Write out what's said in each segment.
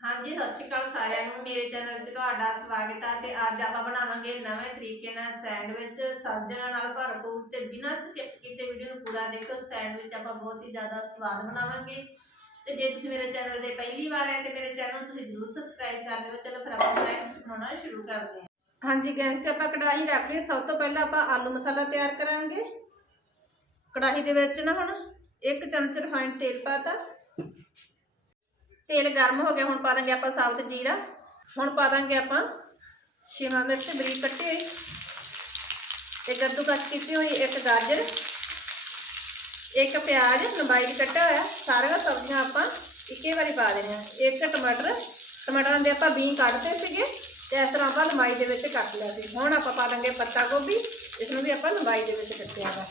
ਹਾਂਜੀ, ਸਤਿ ਸ਼੍ਰੀ ਅਕਾਲ ਸਾਰਿਆਂ ਨੂੰ। ਮੇਰੇ ਚੈਨਲ 'ਚ ਤੁਹਾਡਾ ਸਵਾਗਤ ਹੈ ਤੇ ਅੱਜ ਆਪਾਂ ਬਣਾਵਾਂਗੇ ਨਵੇਂ ਤਰੀਕੇ ਨਾਲ ਸੈਂਡਵਿਚ। ਸਬਜ਼ੀਆਂ ਨਾਲ ਭਰਪੂਰ ਤੇ ਬਿਨਾਂ ਸਕਿਪ ਕੀਤੇ ਵੀਡੀਓ ਨੂੰ ਪੂਰਾ ਦੇਖੋ। ਸੈਂਡਵਿਚ ਆਪਾਂ ਬਹੁਤ ਹੀ ਜ਼ਿਆਦਾ ਸਵਾਦ ਬਣਾਵਾਂਗੇ। ਤੇ ਜੇ ਤੁਸੀਂ ਮੇਰੇ ਚੈਨਲ ਤੇ ਪਹਿਲੀ ਵਾਰ ਆਏ ਤੇ ਮੇਰੇ ਚੈਨਲ ਨੂੰ ਤੁਸੀਂ ਜਰੂਰ ਸਬਸਕ੍ਰਾਈਬ ਕਰ ਲਿਓ। ਚਲੋ ਫਿਰ ਆਪਾਂ ਸੈਂਡਵਿਚ ਬਣਾਉਣਾ ਸ਼ੁਰੂ ਕਰਦੇ ਹਾਂ। ਹਾਂਜੀ ਗੈਸ ਤੇ ਆਪਾਂ ਕੜਾਹੀ ਰੱਖ ਲਈ। ਸਭ ਤੋਂ ਪਹਿਲਾਂ ਆਪਾਂ ਆਲੂ ਮਸਾਲਾ ਤਿਆਰ ਕਰਾਂਗੇ। ਕੜਾਹੀ ਦੇ ਵਿੱਚ ਨਾ ਹੁਣ ਇੱਕ ਚਮਚ ਰਿਫਾਈਨਡ ਤੇਲ ਪਾਤਾ ਤੇਲ ਗਰਮ ਹੋ ਗਿਆ, ਹੁਣ ਪਾ ਦਾਂਗੇ ਆਪਾਂ ਸਾਬਤ ਜੀਰਾ। ਹੁਣ ਪਾ ਦਾਂਗੇ ਆਪਾਂ ਸ਼ਿਮਲਾ ਮਿਰਚ, ਬਰੀਕ ਕੱਟੀ ਹੋਈ। ਤੇ ਕੱਟ ਕੀਤੀ ਹੋਈ, ਇੱਕ ਗਾਜਰ, ਇੱਕ ਪਿਆਜ਼, ਲੰਬਾਈ ਦੀ ਕੱਟਿਆ ਹੋਇਆ। ਸਾਰੀਆਂ ਸਬਜ਼ੀਆਂ ਆਪਾਂ ਇੱਕੇ ਵਾਰੀ ਪਾ ਦੇਣੀਆਂ। ਇੱਕ ਟਮਾਟਰ, ਟਮਾਟਰਾਂ ਦੇ ਆਪਾਂ ਬੀਂ ਕੱਢਦੇ ਸੀਗੇ, ਤੇ ਇਸ ਤਰ੍ਹਾਂ ਆਪਾਂ ਲੰਬਾਈ ਦੇ ਵਿੱਚ ਕੱਟ ਲਿਆ ਸੀ। ਹੁਣ ਆਪਾਂ ਪਾ ਦਾਂਗੇ ਪੱਤਾ ਗੋਭੀ, ਇਸ ਨੂੰ ਵੀ ਆਪਾਂ ਲੰਬਾਈ ਦੇ ਵਿੱਚ ਕੱਟਿਆ ਵਾ।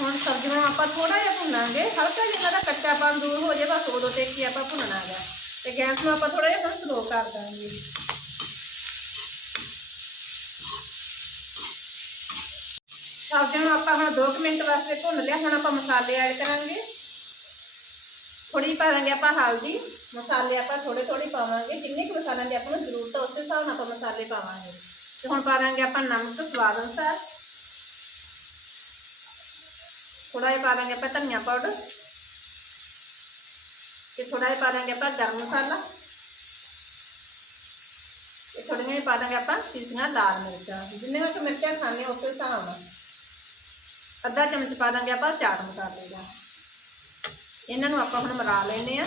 ਹੁਣ ਸਬਜ਼ੀਆਂ ਨੂੰ ਆਪਾਂ ਥੋੜਾ ਜਿਹਾ ਭੁੰਨਾਂਗੇ, ਹਲਕਾ ਜਿਹਾ ਦਾ ਕੱਚਾਪਨ ਦੂਰ ਹੋ ਜਾਏ ਬਸ ਉਦੋਂ ਤੱਕ ਹੀ ਆਪਾਂ ਭੁੰਨਣਾ ਹੈਗਾ। ਤੇ ਗੈਸ ਨੂੰ ਆਪਾਂ ਥੋੜਾ ਜਿਹਾ ਹੁਣ ਸਲੋ ਕਰ ਦਾਂਗੇ। ਸਬਜ਼ੀਆਂ ਨੂੰ ਆਪਾਂ ਹੁਣ 2 ਮਿੰਟ ਵਾਸਤੇ ਭੁੰਨ ਲਿਆ, ਹੁਣ ਆਪਾਂ ਮਸਾਲੇ ਐਡ ਕਰਾਂਗੇ। ਥੋੜੀ ਪਾ ਦਾਂਗੇ ਆਪਾਂ ਹਲਦੀ, ਮਸਾਲੇ ਆਪਾਂ ਥੋੜੇ ਥੋੜੇ ਪਾਵਾਂਗੇ। ਜਿੰਨੇ ਕੁ ਮਸਾਲਿਆਂ ਦੀ ਆਪਾਂ ਨੂੰ ਜ਼ਰੂਰਤ ਹੈ ਉਸੇ ਹਿਸਾਬ ਨਾਲ ਆਪਾਂ ਮਸਾਲੇ ਪਾਵਾਂਗੇ। ਤੇ ਹੁਣ ਪਾ ਦਾਂਗੇ ਆਪਾਂ ਨਮਕ, ਸਵਾਦ ਅਨੁਸਾਰ। ਥੋੜਾ ਜਿਹਾ ਪਾ ਦਾਂਗੇ ਆਪਾਂ ਧਨੀਆ ਪਾਊਡਰ ਤੇ ਥੋੜਾ ਜਿਹਾ ਪਾ ਦਾਂਗੇ ਆਪਾਂ ਗਰਮ ਮਸਾਲਾ ਤੇ ਥੋੜੀਆਂ ਜਿਹਾ ਪਾ ਦਾਂਗੇ ਆਪਾਂ ਪੀਸੀਆਂ ਲਾਲ ਮਿਰਚਾਂ, ਜਿੰਨੇ ਕੁ ਮਿਰਚਾਂ ਖਾਣੇ ਉਸੇ ਹਿਸਾਬ ਨਾਲ। ਅੱਧਾ ਚਮਚ ਪਾ ਦਾਂਗੇ ਆਪਾਂ ਚਾਟ ਮਸਾਲੇ ਦਾ। ਇਹਨਾਂ ਨੂੰ ਆਪਾਂ ਹੁਣ ਮਿਲਾ ਲੈਨੇ ਆ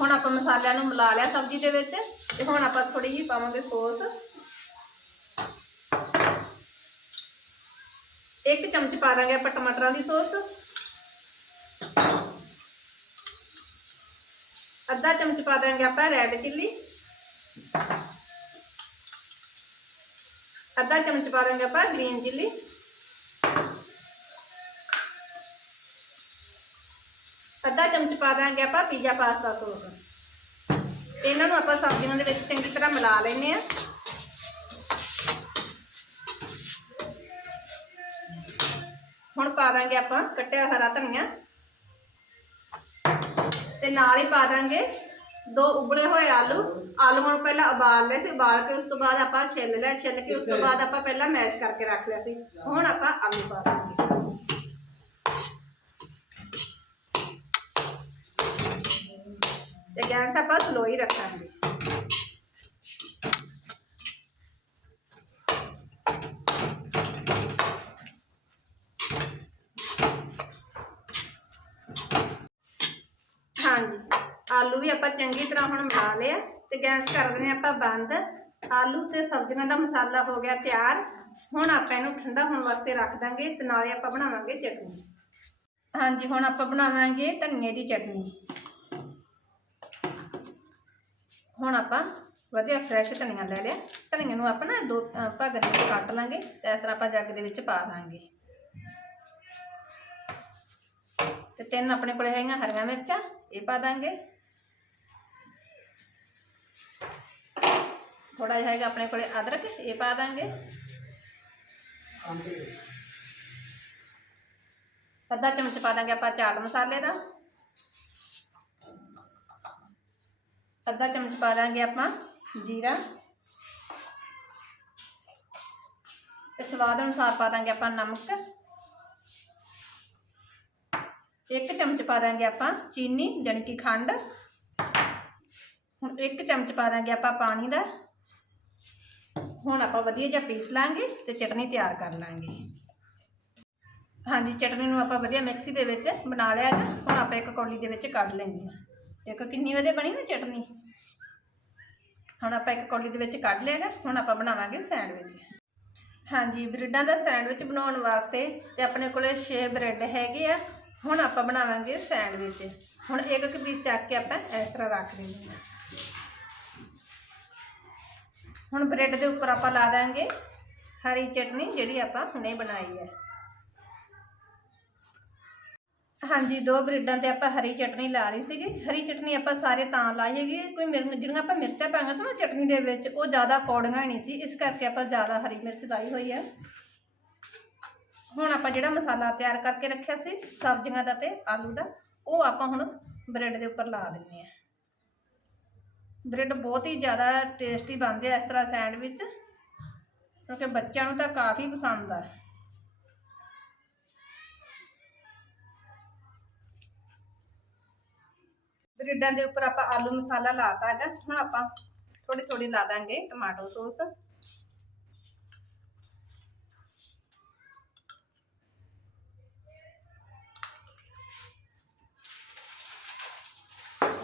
ਹੁਣ ਆਪਾਂ ਮਸਾਲਿਆਂ ਨੂੰ ਮਿਲਾ ਲਿਆ ਸਬਜ਼ੀ ਦੇ ਵਿੱਚ ਤੇ ਹੁਣ ਆਪਾਂ ਥੋੜੀ ਜਿਹੀ ਪਾਵਾਂਗੇ ਸੌਸ। ਇੱਕ ਚਮਚ ਪਾ ਦਾਂਗੇ ਆਪਾਂ ਟਮਾਟਰਾਂ ਦੀ ਸੌਸ। ਅੱਧਾ ਚਮਚ ਪਾ ਦਾਂਗੇ ਆਪਾਂ ਰੈੱਡ ਚਿੱਲੀ। ਅੱਧਾ ਚਮਚ ਪਾ ਦਾਂਗੇ ਆਪਾਂ ਗ੍ਰੀਨ ਚਿੱਲੀ। ਅੱਧਾ ਚਮਚ ਪਾ ਦਾਂਗੇ ਆਪਾਂ ਪੀਜ਼ਾ ਪਾਸਤਾ ਸੌਸ। ਇਹਨਾਂ ਨੂੰ ਆਪਾਂ ਸਬਜ਼ੀਆਂ ਦੇ ਵਿੱਚ ਚੰਗੀ ਤਰ੍ਹਾਂ ਮਿਲਾ ਲੈਨੇ ਆ ਹੁਣ ਪਾ ਦਾਂਗੇ ਆਪਾਂ ਕੱਟਿਆ ਹਰਾ ਧਨੀਆ। ਤੇ ਨਾਲ ਹੀ ਪਾ ਦਾਂਗੇ ਦੋ ਉਬਲੇ ਹੋਏ ਆਲੂ। ਆਲੂਆਂ ਨੂੰ ਪਹਿਲਾਂ ਉਬਾਲ ਲਏ ਸੀ, ਉਬਾਲ ਕੇ ਉਸ ਤੋਂ ਬਾਅਦ ਆਪਾਂ ਛਿੱਲ ਲਿਆ। ਛਿੱਲ ਕੇ ਉਸ ਤੋਂ ਬਾਅਦ ਆਪਾਂ ਪਹਿਲਾਂ ਮੈਸ਼ ਕਰਕੇ ਰੱਖ ਲਿਆ ਸੀ। ਹੁਣ ਆਪਾਂ ਆਲੂ ਪਾ ਦਾਂਗੇ। ਤੇ ਗੈਸ ਆਪਾਂ ਸਲੋ ਹੀ ਰੱਖਾਂਗੇ ਹਾਂਜੀ ਆਲੂ ਵੀ ਆਪਾਂ ਚੰਗੀ ਤਰ੍ਹਾਂ ਹੁਣ ਮਿਲਾ ਲਿਆ ਤੇ ਗੈਸ ਕਰ ਦਿੰਦੇ ਆਪਾਂ ਬੰਦ। ਆਲੂ ਤੇ ਸਬਜ਼ੀਆਂ ਦਾ ਮਸਾਲਾ ਹੋ ਗਿਆ ਤਿਆਰ। ਹੁਣ ਆਪਾਂ ਇਹਨੂੰ ਠੰਡਾ ਹੋਣ ਵਾਸਤੇ ਰੱਖ ਦਾਂਗੇ ਤੇ ਨਾਲੇ ਆਪਾਂ ਬਣਾਵਾਂਗੇ ਚਟਨੀ। ਹਾਂਜੀ ਹੁਣ ਆਪਾਂ ਬਣਾਵਾਂਗੇ ਧਨੀਏ ਦੀ ਚਟਨੀ। ਹੁਣ ਆਪਾਂ ਵਧੀਆ ਫਰੈਸ਼ ਧਨੀਆ ਲੈ ਲਿਆ। ਧਨੀਆ ਨੂੰ ਆਪਾਂ ਨਾ ਦੋ ਅ, ਵਿੱਚ ਕੱਟ ਲਾਂਗੇ ਤੇ ਇਸ ਤਰ੍ਹਾਂ ਆਪਾਂ ਜੱਗ ਦੇ ਵਿੱਚ ਪਾ ਦਾਂਗੇ। ਤੇ ਤਿੰਨ ਆਪਣੇ ਕੋਲ ਹੈਗੀਆਂ ਹਰੀਆਂ ਮਿਰਚਾਂ ਇਹ ਪਾ ਦਾਂਗੇ। ਥੋੜਾ ਜਿਹਾ ਹੈਗਾ ਆਪਣੇ ਕੋਲੇ ਅਦਰਕ ਇਹ ਪਾ ਦਾਂਗੇ। ਅੱਧਾ ਚਮਚ ਪਾ ਦਾਂਗੇ ਆਪਾਂ ਚਾਟ ਮਸਾਲੇ ਦਾ। ਅੱਧਾ ਚਮਚ ਪਾ ਦਾਂਗੇ ਆਪਾਂ ਜੀਰਾ। ਤੇ ਸਵਾਦ ਅਨੁਸਾਰ ਪਾ ਦਾਂਗੇ ਆਪਾਂ ਨਮਕ। ਇੱਕ ਚਮਚ ਪਾ ਦਾਂਗੇ ਆਪਾਂ ਚੀਨੀ ਜਾਣੀ ਕਿ ਖੰਡ। ਹੁਣ ਇੱਕ ਚਮਚ ਪਾ ਦਾਂਗੇ ਆਪਾਂ ਪਾਣੀ ਦਾ। ਹੁਣ ਆਪਾਂ ਵਧੀਆ ਜਿਹਾ ਪੀਸ ਲਾਂਗੇ ਤੇ ਚਟਨੀ ਤਿਆਰ ਕਰ ਲਾਂਗੇ। ਹਾਂਜੀ, ਚਟਨੀ ਨੂੰ ਆਪਾਂ ਵਧੀਆ ਮਿਕਸੀ ਦੇ ਵਿੱਚ ਬਣਾ ਲਿਆ ਹੈ ਹੁਣ ਆਪਾਂ ਇੱਕ ਕੌਲੀ ਦੇ ਵਿੱਚ ਕੱਢ ਲੈਂਦੇ ਹਾਂ। ਦੇਖੋ ਕਿੰਨੀ ਵਧੀਆ ਬਣੀ ਨਾ ਚਟਨੀ। ਹੁਣ ਆਪਾਂ ਇੱਕ ਕੌਲੀ ਦੇ ਵਿੱਚ ਕੱਢ ਲਿਆ ਹੈ ਹੁਣ ਆਪਾਂ ਬਣਾਵਾਂਗੇ ਸੈਂਡਵਿਚ। ਹਾਂਜੀ, ਬ੍ਰੈਡਾਂ ਦਾ ਸੈਂਡਵਿਚ ਬਣਾਉਣ ਵਾਸਤੇ ਤੇ ਆਪਣੇ ਕੋਲੇ 6 ਬ੍ਰੈਡ ਹੈਗੇ ਆ। ਹੁਣ ਆਪਾਂ ਬਣਾਵਾਂਗੇ ਸੈਂਡਵਿਚ। ਹੁਣ ਇੱਕ ਇੱਕ ਪੀਸ ਚੱਕ ਕੇ ਆਪਾਂ ਇਸ ਤਰ੍ਹਾਂ ਰੱਖ ਦਿੰਦੇ ਹਾਂ। ਹੁਣ ਬ੍ਰੈਡ ਦੇ ਉੱਪਰ ਆਪਾਂ ਲਾ ਦਾਂਗੇ ਹਰੀ ਚਟਨੀ ਜਿਹੜੀ ਆਪਾਂ ਹੁਣੇ ਬਣਾਈ ਹੈ। ਹਾਂਜੀ, ਦੋ ਬ੍ਰੈਡਾਂ ਤੇ ਆਪਾਂ ਹਰੀ ਚਟਨੀ ਲਾ ਲਈ ਸੀਗੀ। ਹਰੀ ਚਟਨੀ ਆਪਾਂ ਸਾਰੇ ਤਾਂ ਲਾਈ ਹੈਗੀ ਕੋਈ ਮਿਰ, ਜਿਹੜੀਆਂ ਆਪਾਂ ਮਿਰਚਾਂ ਪਾਈਆਂ ਸੀ ਨਾ ਚਟਨੀ ਦੇ ਵਿੱਚ, ਉਹ ਜ਼ਿਆਦਾ ਕੌੜੀਆਂ ਨਹੀਂ ਸੀ। ਇਸ ਕਰਕੇ ਆਪਾਂ ਜ਼ਿਆਦਾ ਹਰੀ ਮਿਰਚ ਲਾਈ ਹੋਈ ਹੈ। ਹੁਣ ਆਪਾਂ ਜਿਹੜਾ ਮਸਾਲਾ ਤਿਆਰ ਕਰਕੇ ਰੱਖਿਆ ਸੀ, ਸਬਜ਼ੀਆਂ ਦਾ ਤੇ ਆਲੂ ਦਾ, ਉਹ ਆਪਾਂ ਹੁਣ ਬ੍ਰੈਡ ਦੇ ਉੱਪਰ ਲਾ ਦਿੰਦੇ ਆ ਬ੍ਰੈਡ ਬਹੁਤ ਹੀ ਜ਼ਿਆਦਾ ਟੇਸਟੀ ਬਣਦੇ ਆ ਇਸ ਤਰ੍ਹਾਂ ਸੈਂਡਵਿਚ, ਕਿਉਂਕਿ ਬੱਚਿਆਂ ਨੂੰ ਤਾਂ ਕਾਫੀ ਪਸੰਦ ਆ। ਬ੍ਰੈਡਾਂ ਦੇ ਉੱਪਰ ਆਪਾਂ ਆਲੂ ਮਸਾਲਾ ਲਾਤਾ ਹੈਗਾ, ਹੁਣ ਆਪਾਂ ਥੋੜੀ ਥੋੜੀ ਲਾ ਦਾਂਗੇ ਟਮਾਟੋ ਸੌਸ।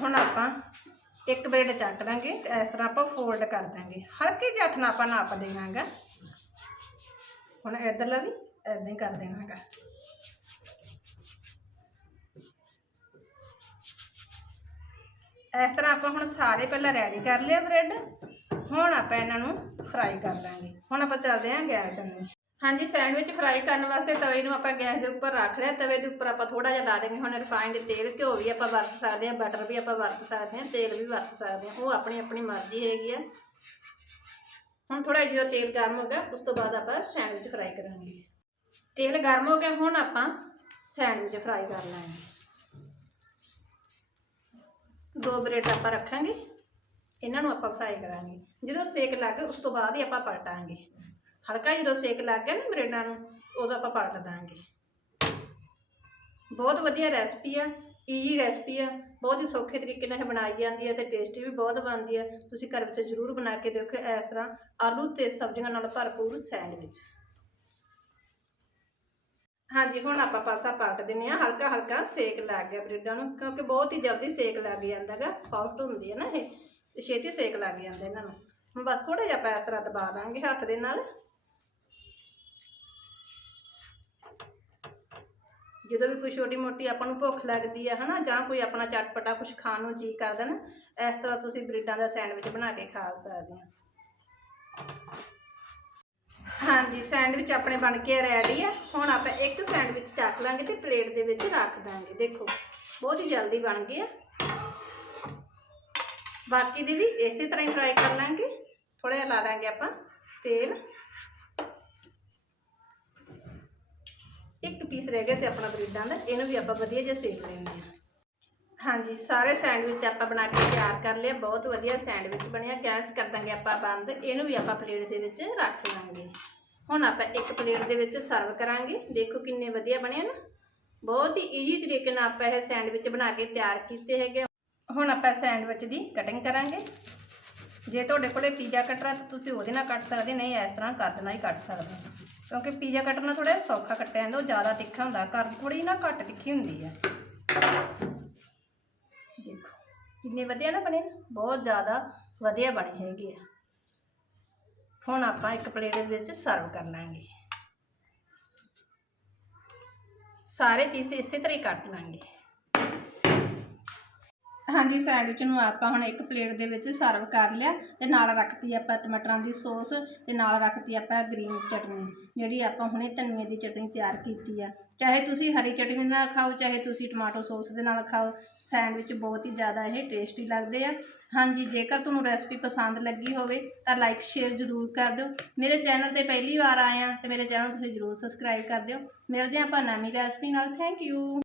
ਹੁਣ ਆਪਾਂ ਇੱਕ ਬ੍ਰੈਡ ਚੱਕ ਦਾਂਗੇ ਤੇ ਇਸ ਤਰ੍ਹਾਂ ਆਪਾਂ ਫੋਲਡ ਕਰ ਦਾਂਗੇ। ਹਲਕੇ ਜਿਹੇ ਹੱਥ ਨਾਲ ਆਪਾਂ ਨਾਪ ਦੇਣਾਗਾ ਹੁਣ ਇੱਧਰਲਾ ਵੀ ਇਦਾਂ ਹੀ ਕਰ ਦੇਣਾਗਾ ਇਸ ਤਰ੍ਹਾਂ ਆਪਾਂ ਹੁਣ ਸਾਰੇ ਪਹਿਲਾਂ ਰੈਡੀ ਕਰ ਲਿਆ ਬ੍ਰੈਡ। ਹੁਣ ਆਪਾਂ ਇਹਨਾਂ ਨੂੰ ਫਰਾਈ ਕਰ ਲਾਂਗੇ ਹੁਣ ਆਪਾਂ ਚੱਲਦੇ ਹਾਂ ਗੈਸ ਨੂੰ ਹਾਂਜੀ, ਸੈਂਡਵਿਚ ਫਰਾਈ ਕਰਨ ਵਾਸਤੇ ਤਵੇ ਨੂੰ ਆਪਾਂ ਗੈਸ ਦੇ ਉੱਪਰ ਰੱਖ ਲਿਆ। ਤਵੇ ਦੇ ਉੱਪਰ ਆਪਾਂ ਥੋੜਾ ਜਿਹਾ ਲਾ ਦੇਂਗੇ ਹੁਣ ਰਿਫਾਈਨਡ ਤੇਲ, ਘਿਓ ਵੀ ਆਪਾਂ ਵਰਤ ਸਕਦੇ ਹਾਂ ਬਟਰ ਵੀ ਆਪਾਂ ਵਰਤ ਸਕਦੇ ਹਾਂ, ਤੇਲ ਵੀ ਵਰਤ ਸਕਦੇ ਹਾਂ। ਉਹ ਆਪਣੀ ਆਪਣੀ ਮਰਜ਼ੀ ਹੈਗੀ ਆ। ਹੁਣ ਥੋੜਾ ਜਿਹਾ ਤੇਲ ਗਰਮ ਹੋ ਗਿਆ, ਉਸ ਤੋਂ ਬਾਅਦ ਆਪਾਂ ਸੈਂਡਵਿਚ ਫਰਾਈ ਕਰਾਂਗੇ। ਤੇਲ ਗਰਮ ਹੋ ਗਿਆ, ਹੁਣ ਆਪਾਂ ਸੈਂਡਵਿਚ ਫਰਾਈ ਕਰ ਲਾਂਗੇ ਦੋ ਬ੍ਰੈਡ ਆਪਾਂ ਰੱਖਾਂਗੇ। ਇਹਨਾਂ ਨੂੰ ਆਪਾਂ ਫਰਾਈ ਕਰਾਂਗੇ। ਜਦੋਂ ਸੇਕ ਲੱਗ, ਉਸ ਤੋਂ ਬਾਅਦ ਹੀ ਆਪਾਂ ਪਲਟਾਂਗੇ। ਹਲਕਾ ਜਦੋਂ ਸੇਕ ਲੱਗ ਗਿਆ ਨਾ ਬ੍ਰੈਡਾਂ ਨੂੰ, ਉਦੋਂ ਆਪਾਂ ਪਲਟ ਦਾਂਗੇ। ਬਹੁਤ ਵਧੀਆ ਰੈਸਪੀ ਆ ਈਜੀ ਰੈਸਪੀ ਆ। ਬਹੁਤ ਹੀ ਸੌਖੇ ਤਰੀਕੇ ਨਾਲ ਇਹ ਬਣਾਈ ਜਾਂਦੀ ਹੈ ਤੇ ਟੇਸਟੀ ਵੀ ਬਹੁਤ ਬਣਦੀ ਹੈ ਤੁਸੀਂ ਘਰ ਵਿੱਚ ਜ਼ਰੂਰ ਬਣਾ ਕੇ ਦੇਖੋ ਇਸ ਤਰ੍ਹਾਂ ਆਲੂ ਤੇ ਸਬਜ਼ੀਆਂ ਨਾਲ ਭਰਪੂਰ ਸੈਂਡਵਿਚ। ਹਾਂਜੀ, ਹੁਣ ਆਪਾਂ ਪਾਸਾ ਪਲਟ ਦਿੰਨੇ ਆ ਹਲਕਾ ਹਲਕਾ ਸੇਕ ਲੱਗ ਗਿਆ ਬ੍ਰੈਡਾਂ ਨੂੰ, ਕਿਉਂਕਿ ਬਹੁਤ ਹੀ ਜਲਦੀ ਸੇਕ ਲੱਗ ਜਾਂਦਾਗਾ ਸੌਫਟ ਹੁੰਦੀ ਹੈ ਨਾ ਇਹ ਛੇਤੀ ਸੇਕ ਲੱਗ ਜਾਂਦਾ ਇਹਨਾਂ ਨੂੰ। ਹੁਣ ਬਸ ਥੋੜਾ ਜਿਹਾ ਆਪਾਂ ਇਸ ਤਰ੍ਹਾਂ ਦਬਾ ਦਾਂਗੇ ਹੱਥ ਦੇ ਨਾਲ। ਜਦੋਂ ਵੀ ਕੋਈ ਛੋਟੀ ਮੋਟੀ ਆਪਾਂ ਨੂੰ ਭੁੱਖ ਲੱਗਦੀ ਆ, ਹਨਾ, ਜਾਂ ਕੋਈ ਆਪਣਾ ਚਟਪਟਾ ਕੁਝ ਖਾਣ ਨੂੰ ਜੀ ਕਰਦਾ ਨਾ, ਇਸ ਤਰ੍ਹਾਂ ਤੁਸੀਂ ਬ੍ਰੈਡਾਂ ਦਾ ਸੈਂਡਵਿਚ ਬਣਾ ਕੇ ਖਾ ਸਕਦੇ ਆ। ਹਾਂਜੀ, ਸੈਂਡਵਿਚ ਆਪਣੇ ਬਣ ਕੇ ਰੈਡੀ ਆ। ਹੁਣ ਆਪਾਂ ਇੱਕ ਸੈਂਡਵਿਚ ਚੱਕ ਲਾਂਗੇ ਤੇ ਪਲੇਟ ਦੇ ਵਿੱਚ ਰੱਖ ਦਾਂਗੇ। ਦੇਖੋ, ਬਹੁਤ ਹੀ ਜਲਦੀ ਬਣ ਗਏ ਆ। ਬਾਕੀ ਦੇ ਵੀ ਇਸੇ ਤਰ੍ਹਾਂ ਹੀ ਫਰਾਈ ਕਰ ਲਾਂਗੇ। ਥੋੜਾ ਜਿਹਾ ਲਾ ਲਾਂਗੇ ਆਪਾਂ ਤੇਲ। ਇੱਕ ਪੀਸ ਰਹਿ ਗਿਆ ਸੀ ਆਪਣਾ ਬਰੀਡਾਂ ਦਾ ਇਹਨੂੰ ਵੀ ਆਪਾਂ ਵਧੀਆ ਜਿਹਾ ਸੇਕ ਲੈਂਦੇ ਹਾਂ। ਹਾਂਜੀ, ਸਾਰੇ ਸੈਂਡਵਿਚ ਆਪਾਂ ਬਣਾ ਕੇ ਤਿਆਰ ਕਰ ਲਿਆ, ਬਹੁਤ ਵਧੀਆ ਸੈਂਡਵਿਚ ਬਣਿਆ। ਗੈਸ ਕਰ ਦਾਂਗੇ ਆਪਾਂ ਬੰਦ, ਇਹਨੂੰ ਵੀ ਆਪਾਂ ਪਲੇਟ ਦੇ ਵਿੱਚ ਰੱਖ ਲਾਂਗੇ। ਹੁਣ ਆਪਾਂ ਇੱਕ ਪਲੇਟ ਦੇ ਵਿੱਚ ਸਰਵ ਕਰਾਂਗੇ। ਦੇਖੋ ਕਿੰਨੇ ਵਧੀਆ ਬਣੇ ਨਾ। ਬਹੁਤ ਹੀ ਈਜੀ ਤਰੀਕੇ ਨਾਲ ਆਪਾਂ ਇਹ ਸੈਂਡਵਿਚ ਬਣਾ ਕੇ ਤਿਆਰ ਕੀਤੇ ਹੈਗੇ ਹੁਣ ਆਪਾਂ ਸੈਂਡਵਿਚ ਦੀ ਕਟਿੰਗ ਕਰਾਂਗੇ। ਜੇ ਤੁਹਾਡੇ ਕੋਲੇ ਪੀਜ਼ਾ ਕਟਰ ਹੈ ਤਾਂ ਤੁਸੀਂ ਉਹਦੇ ਨਾਲ ਕੱਟ ਸਕਦੇ, ਨਹੀਂ ਇਸ ਤਰ੍ਹਾਂ ਕੱਦ ਨਾਲ ਹੀ ਕੱਟ ਸਕਦੇ। ਹੋ ਕਿਉਂਕਿ ਪੀਜ਼ਾ ਕਟਰ ਨਾਲ ਥੋੜਾ ਸੌਖਾ ਕੱਟਿਆ ਜਾਂਦਾ, ਉਹ ਜ਼ਿਆਦਾ ਤਿੱਖਾ ਹੁੰਦਾ ਕਰ ਥੋੜੀ ਨਾ ਘੱਟ ਤਿੱਖੀ ਹੁੰਦੀ ਹੈ ਦੇਖੋ, ਕਿੰਨੇ ਵਧੀਆ ਨਾ ਬਣੇ, ਬਹੁਤ ਜ਼ਿਆਦਾ ਵਧੀਆ ਬਣੇ ਹੈਗੇ ਆ। ਹੁਣ ਆਪਾਂ ਇੱਕ ਪਲੇਟ ਦੇ ਵਿੱਚ ਸਰਵ ਕਰ ਲਾਂਗੇ। ਸਾਰੇ ਪੀਸ ਇਸੇ ਤਰ੍ਹਾਂ ਹੀ ਕੱਟ ਲਾਂਗੇ। ਹਾਂਜੀ ਸੈਂਡਵਿਚ ਨੂੰ ਆਪਾਂ ਹੁਣ ਇੱਕ ਪਲੇਟ ਦੇ ਵਿੱਚ ਸਰਵ ਕਰ ਲਿਆ ਤੇ ਨਾਲ ਰੱਖਤੀ ਆਪਾਂ ਟਮਾਟਰਾਂ ਦੀ ਸੌਸ ਤੇ ਨਾਲ ਰੱਖਤੀ ਆਪਾਂ ਗ੍ਰੀਨ ਚਟਨੀ, ਜਿਹੜੀ ਆਪਾਂ ਹੁਣੇ ਧਨੀਏ ਦੀ ਚਟਨੀ ਤਿਆਰ ਕੀਤੀ ਆ। ਚਾਹੇ ਤੁਸੀਂ ਹਰੀ ਚਟਨੀ ਦੇ ਨਾਲ ਖਾਓ, ਚਾਹੇ ਤੁਸੀਂ ਟਮਾਟੋ ਸੌਸ ਦੇ ਨਾਲ ਖਾਓ, ਸੈਂਡਵਿਚ ਬਹੁਤ ਹੀ ਜ਼ਿਆਦਾ ਇਹ ਟੇਸਟੀ ਲੱਗਦੇ ਆ। ਹਾਂਜੀ, ਜੇਕਰ ਤੁਹਾਨੂੰ ਰੈਸਪੀ ਪਸੰਦ ਲੱਗੀ ਹੋਵੇ ਤਾਂ ਲਾਈਕ, ਸ਼ੇਅਰ ਜ਼ਰੂਰ ਕਰ ਦਿਓ। ਮੇਰੇ ਚੈਨਲ ਤੇ ਪਹਿਲੀ ਵਾਰ ਆਏ ਆ ਤੇ ਮੇਰੇ ਚੈਨਲ ਤੁਸੀਂ ਜ਼ਰੂਰ ਸਬਸਕ੍ਰਾਈਬ ਕਰ ਦਿਓ। ਮਿਲਦੇ ਹਾਂ ਆਪਾਂ ਨਵੀਂ ਰੈਸਪੀ ਨਾਲ। Thank you.